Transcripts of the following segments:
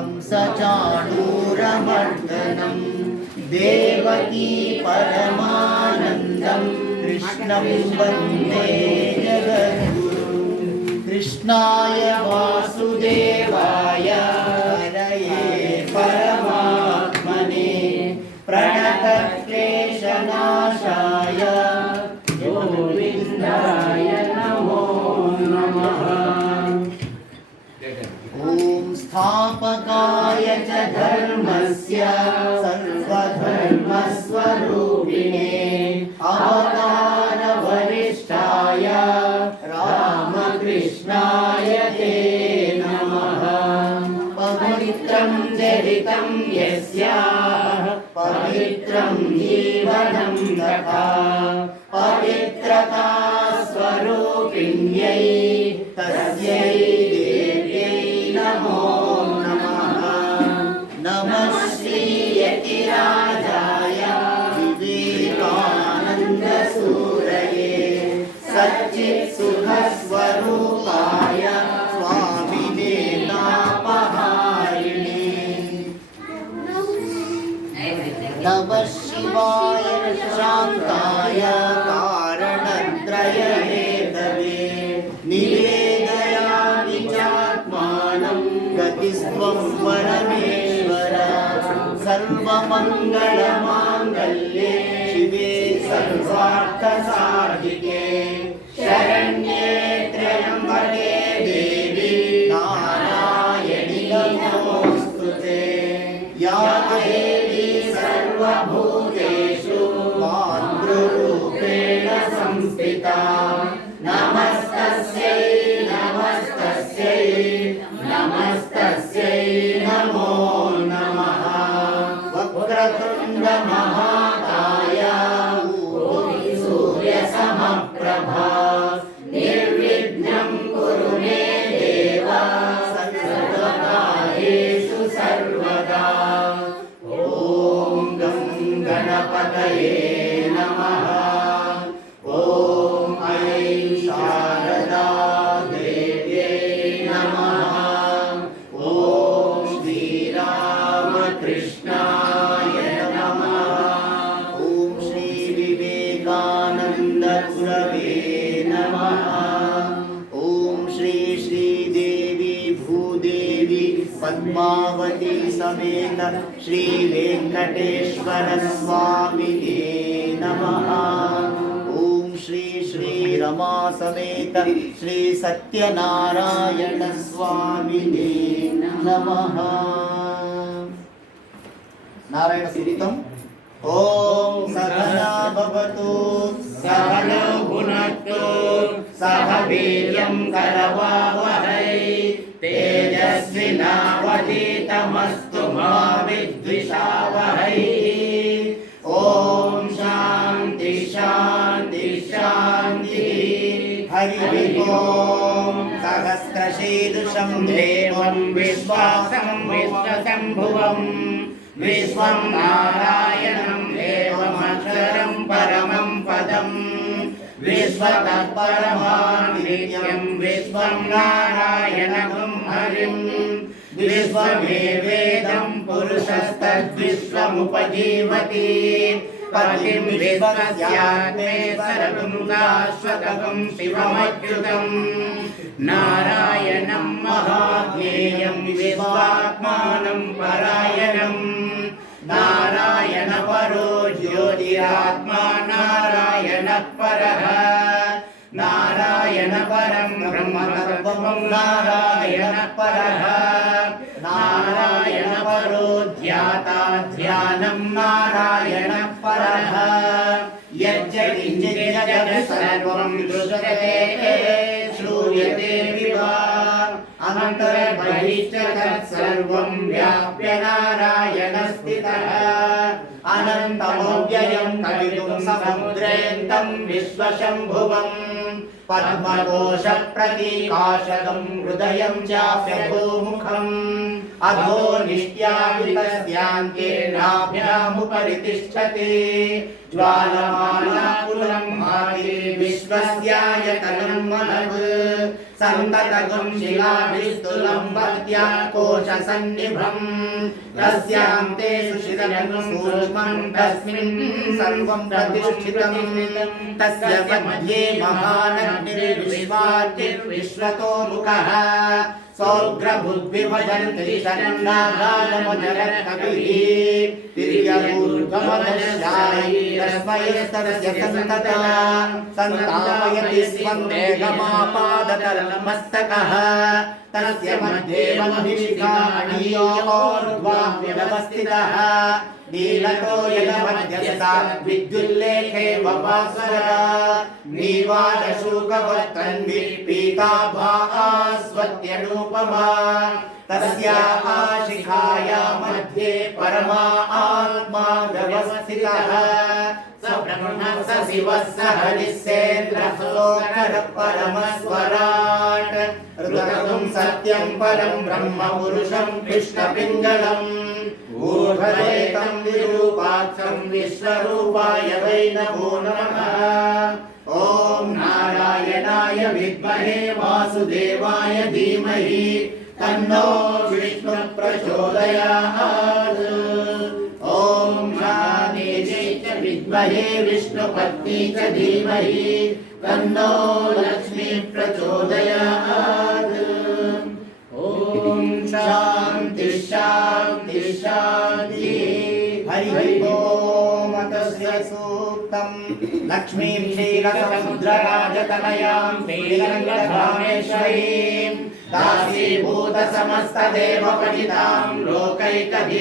कंसचाणूरमर्दनं देवकी परमानन्दं कृष्णं वन्दे जगद्गुरुं कृष्णाय वासुदेवाय हरये परमात्मने प्रणतक्लेशनाशाय गोविन्दाय नमो नमः। ॐ स्थापकाय च धर्मस्य सर्वधर्मस्वरूपिणे अवतारवरिष्ठाय रामकृष्णाय ते नमः। पवित्रं चरितं यस्याः पवित्रं जीवनं तथा पवित्रता स्वरूपिण्यै तस्यै देव्यै नमो नमः। नमः श्रीयतिराजाय विवेकानन्दसूरये सच्चित्सुखस्वरूपाय स्वामिने तापहारिणे। नमः शिवाय शान्ताय कारणत्रयहेतवे निवेदयामि चात्मानं गतिस्त्वं परमेश्वर। सर्वमङ्गलमाङ्गल्ये शिवे सर्वार्थसाधिके शरण्ये त्र्यम्बके देवी नारायणि नमोऽस्तुते। या देवी सर्वभूतेषु मातृरूपेण संस्थिता नमस्तस्यै नमस्तस्यै नमस्तस्यै नमो नमः। वक्रतुण्ड महाकाय सूर्यसमप्रभा निर्विघ्नं कुरु मे देव सर्वकार्येषु सर्वदा। ॐ गं गणपतये नमः। ॐ ऐं शारदा देव्यै नमः। ॐ श्रीरामकृष्णाय नमः। ॐ श्रीविवेकानन्दगुरवे नमः। ॐ श्री श्रीदेवी भूदेवी पद्मावती समेत श्री वेंकटेश्वर स्वामिने नमः। ओम श्री श्री रमा समेत श्री सत्यनारायण स्वामिने नमः। नारायण स्तुतितम्। ओम सहना भवतु सहनौ भुनक्तु सह वीर्यं करवावहै तेजस्विनावधीतमस्तु मा विद्विषावहै। ॐ शान्ति शान्ति शान्तिः। हरिः ॐ सहस्रशीर्षं देवं विश्वासं विश्वशम्भुवं विश्वं नारायणं देवमक्षरं परमं पदं विश्वतः परमानित्यं विश्वं नारायणं हरिं विश्वमेवेदं पुरुषस्तद्विश्वमुपजीवति पतिं विश्वस्यात्मे सर्वं शाश्वतं शिवमच्युतं नारायणं महाज्ञेयं विश्वात्मानं परायणं नारायण परो ज्योतिरात्मा नारायणः परः नारायण परं ब्रह्मतत्त्वं नारायणः परः नारायण परो ध्याता ध्यानं नारायणः परः यज्जगत् सर्वं दृश्यते श्रूयते विवा अनन्तर्बहिश्च तत्सर्वं व्याप्य नारायणस्थितः अनन्तमव्ययं कवितुं समुद्रेऽन्तं विश्वशम्भुवं पद्मकोशप्रतीकाशकं हृदयं चाप्य भूमुखम् अधो निष्ट्यावितस्यान्ते नाभ्यामुपरि तिष्ठति ज्वालमालाकुलं भाति विश्वस्यायतनं महत् సంతతగం శిలాభిస్తులం వద్యా కోశసన్నిభం తస్యాంతే సుశిరం సూక్ష్మం తస్మిన్ సర్వం ప్రతిష్ఠితం తస్య మధ్యే మహానగ్నిర్విశ్వార్చిర్విశ్వతో ముఖః సౌగ్రభుద్విభజంతి షణ్ణాగానమజరత్ కవిః తిర్యగూర్ధ్వమదశ్యాయి తస్మయస్తస్య సంతతః సంతాపయతి స్వం మేఘమాపాదతలమస్తకః తస్య మధ్యే మహిషిఖా అణియోర్ధ్వావ్యవస్థితः నీలతో యమధ్యస్థా విద్యుల్లేఖే వపాస్వరా నీవారశూకవత్తన్వి పీతాభాస్వత్యనూపమా తస్యాః శిఖాయా మధ్యే పరమా ఆత్మా వ్యవస్థితः స బ్రహ్మ స శివః స హరిః సేంద్రః సోకరః పరమస్వరాట్ ఋతగం సత్యం పరం బ్రహ్మ పురుషం కృష్ణపింగళం ఊర్ధ్వరేతం విరూపాక్షం విశ్వరూపాయ వై నమో నమః ఓం నారాయణాయ విద్మహే వాసుదేవాయ ధీమహి తన్నో విష్ణు ప్రచోదయాత్ ఓం శాంతి చ విద్మహే విష్ణుపత్ని చ ధీమహి తన్నో లక్ష్మీ ప్రచోదయాత్ ఓం శాంతి శాంతి శాంతి హరి ఓం తస్య సూక్తం లక్ష్మీం క్షీరసముద్రరాజతనయాం శ్రీరంగధామేశ్వరీం దాసీభూత సమస్త దేవపఠితాం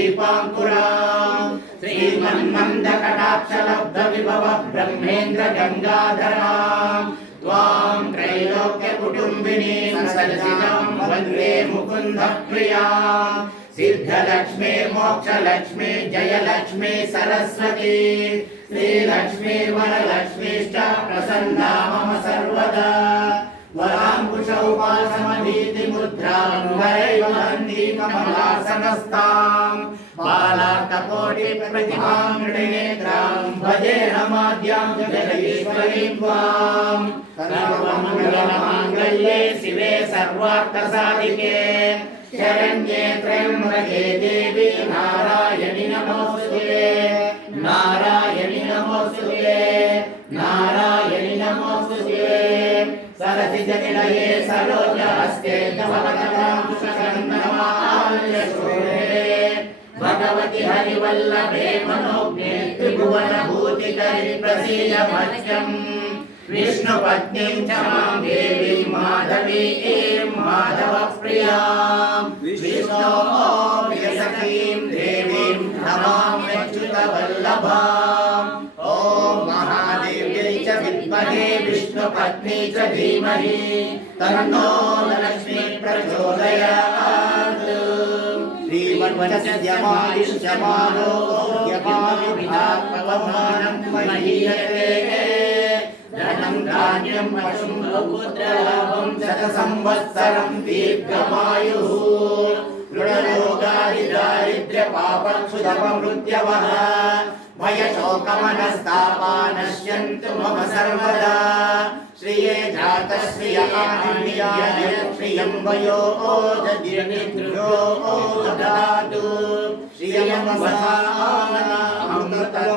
లోకైకదీపాంకురాం శ్రీమన్మందకటాక్షలబ్ధ విభవ బ్రహ్మేంద్ర గంగాధరాం త్వాం త్రైలోక్య కుటుంబినీం సరసిజాం వందే ముకుంద ప్రియాం సిద్ధలక్ష్మీ మోక్షలక్ష్మీ జయలక్ష్మీ సరస్వతీ శ్రీలక్ష్మీ వరలక్ష్మీశ్చ ప్రసన్నా మమ సర్వదా వరాంకుశౌపాసమధీతి ముద్రాం హరైవ వంది కమలాసనస్తాం బాలార్కకోటి ప్రతిభాం నృణేత్రాం భజేహమాద్యాం జగదీశ్వరీం త్వాం సర్వమంగళమాంగళ్యే శివే సర్వార్థసాధికే శరణ్యే త్ర్యంబకే దేవి నారాయణి నమోస్తుతే నారాయణి నమోస్తుతే నారాయణి నమోస్తుతే సరసిజ నిలయే సరోజహస్తే ధవళకటాక్షకందమాల్యశోభే భగవతి హరివల్లభే మనోజ్ఞే త్రిభువన భూతికరి ప్రసీద మధ్యం విష్ణుపత్నీం చ మాం దేవీం మాధవీం మాధవ ప్రియాం విష్ణోప్రియసఖీం దేవీం నమామ్యచ్యుత వల్లభాం ఓం మహాదేవ్యై చ విద్మహే విష్ణుపత్నీ చ ధీమహి తన్నో లక్ష్మీ ప్రచోదయాత్ శ్రీవన్వచస్యమాయుష్యమానో యమావిధాత్మవమానం మహీయతే ధనం ధాన్యం పశుం బహుపుత్రలాభం శత సంవత్సరం దీర్ఘమాయుః రుణరోగాది దారిద్ర్య పాపక్షుదపమృత్యవః భయశోకమనస్తాపా నశ్యంతు మమ సర్వదా శ్రియే జాత శ్రియ ఆదిన్యాయ శ్రియం వయో ఓజదిర్నిద్రో దదాతు శ్రియమమ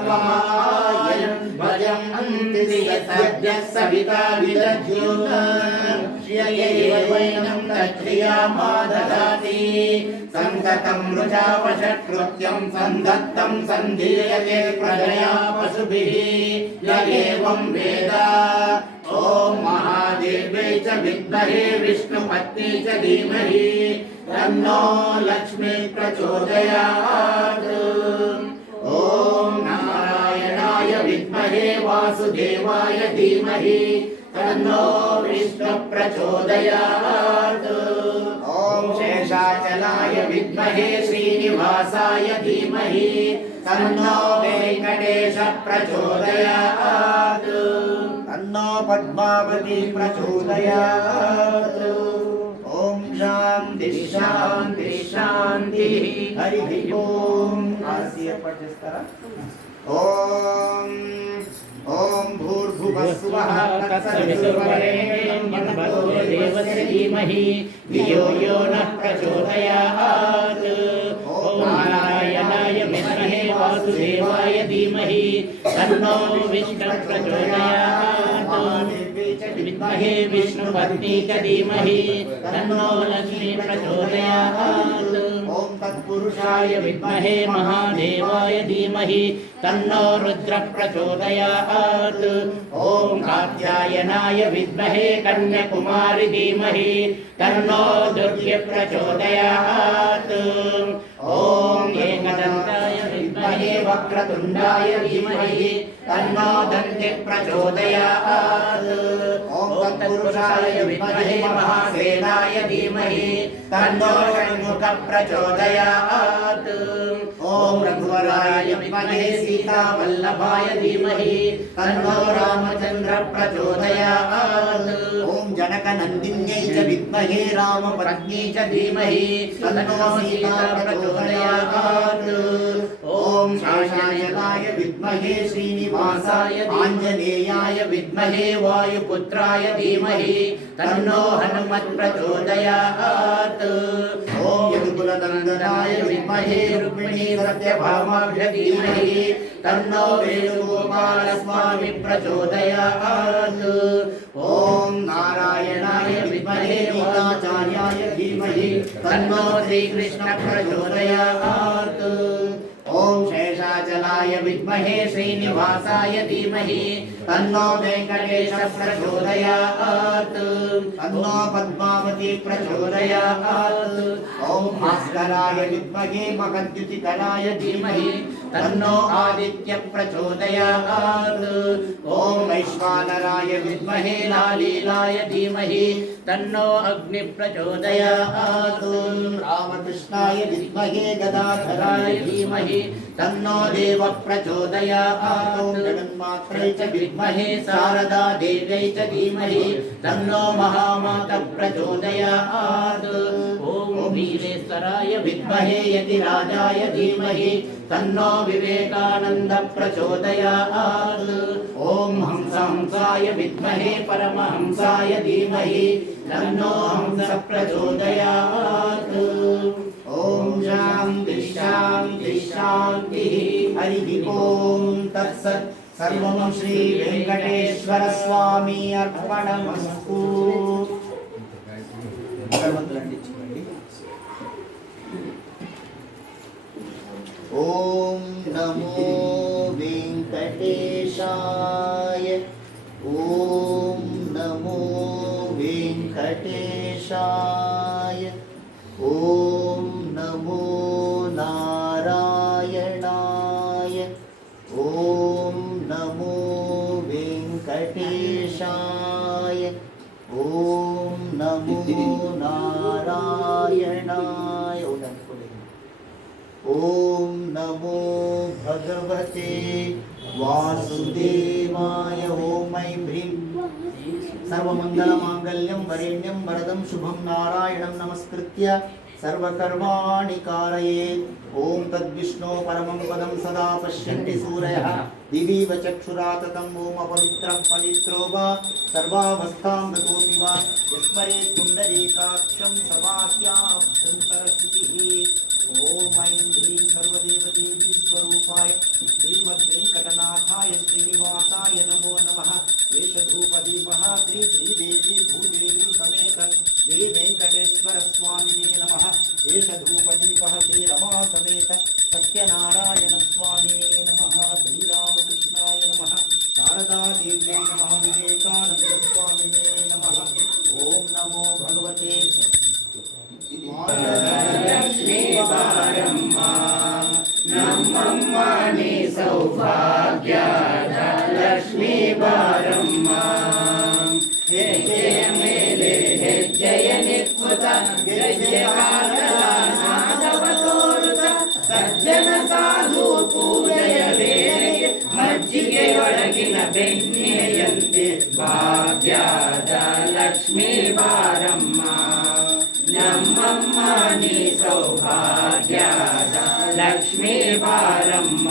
అమృతమమాయన్ భజం అంతి సద్య సవితా విదధ్యుః శ్రియయేవ వైనం తత్క్రియా దదాతి సంతతం రుచా వశకృత్యం సందత్తం సంధీయతే ప్రజయా పశుభిః య ఏవం వేద ఓం మహాదేవ్యై చ విద్మహే విష్ణుపత్నీ చ ధీమహి తన్నో లక్ష్మీ ప్రచోదయాత్ ఓం నారాయణాయ విద్మహే వాసుదేవాయ ధీమహి తన్నో విష్ణు ప్రచోదయాత్ ఓం శేషాచలాయ విద్మహే శ్రీనివాసాయ ధీమహి తన్నో వెంకటేశ ప్రచోదయాత్ తన్నో పద్మావతి ప్రచోదయాత్ ఓం శాంతి శాంతి శాంతి హరి ఓం ఆసియ పఠిస్తారా ఓం ఓం భూర్భువ भुवस्सुवः तत्सवितुर्वरेण्यं भर्गो देवस्य धीमहि धियो यो नः प्रचोदयात्। ॐ नारायणाय विद्महे वासुदेवाय धीमहि तन्नो विष्णुः प्रचोदयात्। विद्महे विष्णुपत्नी च धीमहि तन्नो लक्ष्मी प्रचोदयात्। ॐ तत्पुरुषाय विद्महे महादेवाय धीमहि तन्नो रुद्र प्रचोदयात्। ॐ कात्यायनाय विद्महे कन्याकुमारी धीमहि तन्नो दुर्गे प्रचोदयात्। ॐ एकदन्ताय विद्महे वक्रतुण्डाय धीमहि तन्नो दन्ति प्रचोदयात्। ॐ तत्पुरुषाय विद्महे महासेनाय धीमहि तन्नो षण्मुख प्रचोदयात्। ॐ रघुवराय विद्महे सीतावल्लभाय धीमहि तन्नो रामचन्द्र प्रचोदयात्। ॐ जनकनन्दिन्यै च विद्महे रामपत्न्यै च धीमहि तन्नो सीता प्रचोदयात्। ॐ शासनाय विद्महे श्रीनिवासाय आञ्जनेयाय विद्महे वायुपुत्राय धीमहि तन्नो हनुमत् प्रचोदयात्। ॐ यदुकुलनन्दनाय विद्महे रुक्मिणी सत्यभामाभ्य धीमहि तन्नो वेणुगोपालस्वामी प्रचोदयात्। ॐ नारायणाय विद्महे गीताचार्याय धीमहि तन्नो श्रीकृष्ण प्रचोदयात्। ॐ शेषाचलाय विद्महे श्रीनिवासाय धीमहि तन्नो वेङ्कटेश प्रचोदयात्। तन्नो पद्मावती प्रचोदयात्। ॐ भास्कराय विद्महे महद्युतिकराय धीमहि तन्नो आदित्य प्रचोदयात्। ॐ वैश्वानराय विद्महे लालीलाय धीमहि तन्नो अग्नि प्रचोदयात्। रामकृष्णाय विद्महे गदाधराय धीमहि तन्नो देव प्रचोदयात्। जगन्मात्रै च विद्महे शारदा देव्यै च धीमहि तन्नो महामाता प्रचोदयात्। ॐ वीरेश्वराय विद्महे यतिराजाय धीमहि तन्नो विवेकानन्द प्रचोदयात्। ॐ हंसाय विद्महे परमहंसाय धीमहि तन्नो हंस प्रचोदयात्। ॐ शान्ति शान्ति शान्तिः। हरिः ॐ तत्सत्। सर्वं श्री वेंकटेश्वर स्वामी अर्पणमस्तु। ॐ नमो वेंकटेशाय। ॐ नमो वेंकटेशाय। ॐ नमो नारायणाय। ॐ नमो वेंकटेशाय। ॐ नमो नारायणाय। ॐ नमो भगवते वासुदेवाय। ॐ ऐं ह्रीं सर्वमङ्गलमाङ्गल्यं वरेण्यं वरदं शुभं नारायणं नमस्कृत्य सर्वकर्माणि कारयेत्। ॐ तद्विष्णो परमं पदं सदा पश्यन्ति सूरयः दिवीव चक्षुराततं। ॐ अपवित्रं पवित्रो वा सर्वावस्थां गतोऽपि वा यस्मरेत् पुण्डरीकाक्षं समाह्याभ्यन्तरशुचिः। ॐ ऐं ह्रीं सर्वदेवदेवी स्वरूपाय श्रीमद्वेङ्कटनाथाय श्रीनिवासाय नमो नमः। वेषधूपदीपः श्री श्रीदेवी भूदेवी समेत श्री वेङ्कटेश्वर स्वामिने नमः। वेषधूपदीपः श्री रमा समेत सत्यनारायण स्वामिने नमः। श्रीरामकृष्णाय नमः। शारदा देव्यै नमः। विवेकानंद स्वामिने नमः। ॐ नमो भगवते नमम्म नी सौभाग्यद लक्ष्मी बारम्म। ಹೆಜ್ಜೆಯ ಮೇಲೆ ಹೆಜ್ಜೆಯ ನಿಕ್ಕುತ್ತ ಗೆಜ್ಜೆ ನಾದವ ತೋರುತ್ತ ಸಜ್ಜನ ಸಾಧು ಪೂಜೆಯ ವೇಳೆಗೆ ಮಜ್ಜಿಗೆಯೊಳಗಿನ ಬೆಣ್ಣೆಯಂತೆ ಭಾಗ್ಯದ ಲಕ್ಷ್ಮೀ ಬಾರಮ್ಮ. ನಮ್ಮಮ್ಮ ನೀ ಸೌಭಾಗ್ಯದ ಲಕ್ಷ್ಮೀ ಬಾರಮ್ಮ.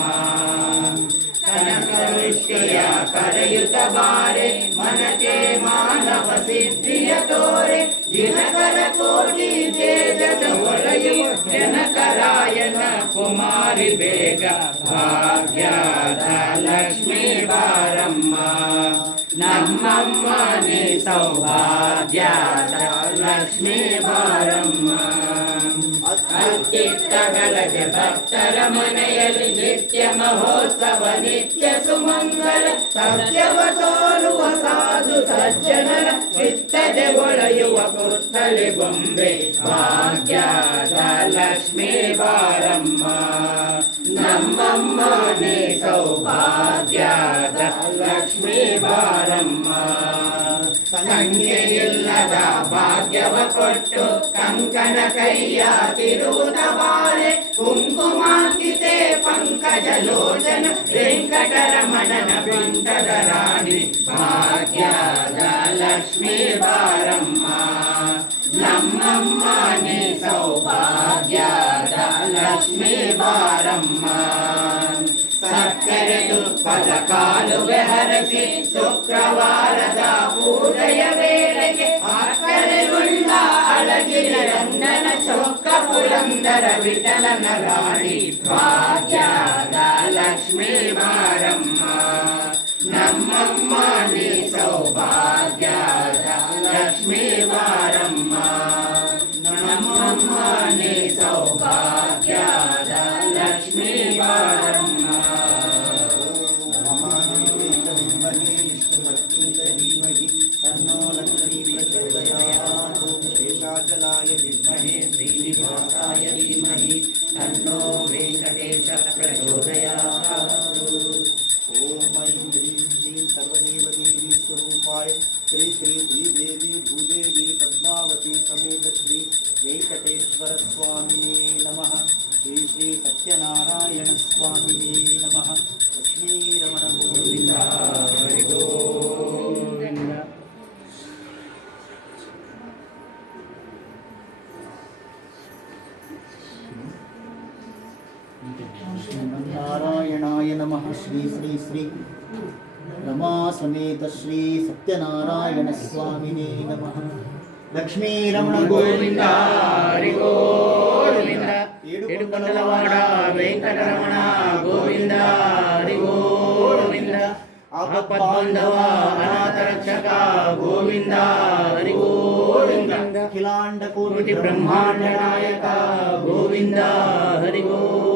ಕನಕ ವೃಷ್ಟಿಯ ಕರೆಯುತ್ತ ಬಾರೆ ಮನಕ್ಕೆ ಮಾನವ ಸಿದ್ಧಿಯ ತೋರೆ ದಿನಕರ ಕೋಟಿ ತೇಜದ ಹೊಳೆಯುವ ಜನಕರಾಯನ ಕುಮಾರಿ ಬೇಗ ಭಾಗ್ಯದ ಲಕ್ಷ್ಮೀ ಬಾರಮ್ಮ ನಮ್ಮಮ್ಮ ನೀ ಸೌಭಾಗ್ಯದ ಲಕ್ಷ್ಮೀ ಬಾರಮ್ಮ ಅತ್ತಿತ್ತಗಳಗೆ ಭಕ್ತರ ಮನೆಯಲ್ಲಿ ನಿತ್ಯ ಮಹೋತ್ಸವ ನಿತ್ಯ ಸುಮಂಗಲ ಸತ್ಯವ ತೋರುವ ಸಾಧು ಸಜ್ಜನರ ಚಿತ್ತದೆ ಒಳೆಯುವ ಪುತ್ತಳಿ ಬೊಂಬೆ ಭಾಗ್ಯದ ಲಕ್ಷ್ಮೀ ಬಾರಮ್ಮ ನಮ್ಮಮ್ಮ ನೀ ಸೌಭಾಗ್ಯದ ಲಕ್ಷ್ಮೀ ಬಾರಮ್ಮ ಸಂಖ್ಯೆಯಿಲ್ಲದ ಭಾಗ್ಯವ ಕೊಟ್ಟು ಕಂಕಣ ಕೈಯ ತಿರುವುದ ಬಾಳೆ ಕುಂಕುಮಾಂಕಿತೆ ಪಂಕಜ ಲೋಚನ ವೆಂಕಟರಮಣನ ಬಿಂಟದ ರಾಣಿ ಭಾಗ್ಯದ ಲಕ್ಷ್ಮೀ ಬಾರಮ್ಮ ನಮ್ಮಮ್ಮ ನೀ ಸೌಭಾಗ್ಯದ ಲಕ್ಷ್ಮೀ ಬಾರಮ್ಮ ಸಕ್ಕರೆ ತುಪ್ಪದ ಕಾಲುವೆ ಹರಸಿ ಶುಕ್ರವಾರದ ಪೂಜೆಯ ವೇಳೆಗೆ ಆಕರೆಗೊಂಡ ಅಳಗಿರಿ ರಂಗನ ಚೊಕ್ಕ ಪುರಂದರ ವಿಠಲನ ರಾಣಿ ಭಾಗ್ಯದ ಲಕ್ಷ್ಮೀ ಬಾರಮ್ಮ ನಮ್ಮಮ್ಮ ನೀ ಸೌಭಾಗ್ಯದ ಲಕ್ಷ್ಮೀ ಬಾರಮ್ಮ ನಮ್ಮಮ್ಮ ನೀ ಸೌಭಾಗ್ಯದ ಲಕ್ಷ್ಮೀ ಬಾರಮ್ಮ शेषाचलाय विद्महे श्रीनिवासाय धीमहि तन्नो वेंकटेश प्रचोदयात्। ओम ऐं ह्रीं श्रीं सर्वदेवदेवी स्वरूपाय श्री श्री श्रीदेवी भूदेवी पद्मावती समेत श्री वेंकटेश्वर स्वामिने नमः। श्री श्री सत्यनारायण स्वामिने नमः। लक्ष्मीरमण गोविंद हरि गोविंद। नारायणाय नमः। श्री श्री श्री रमा समेत श्री सत्यनारायण स्वामिने नमः। लक्ष्मी रमण गोविंद हरि गोविंद। एडुकंडलवाड वेंकटरमण गोविंद हरि गोविंद। आपद्बांधव अनाथ रक्षक गोविंद हरि गोविंद। अखिलांड कोटि ब्रह्मांड नायक गोविंद हरि गोविंद।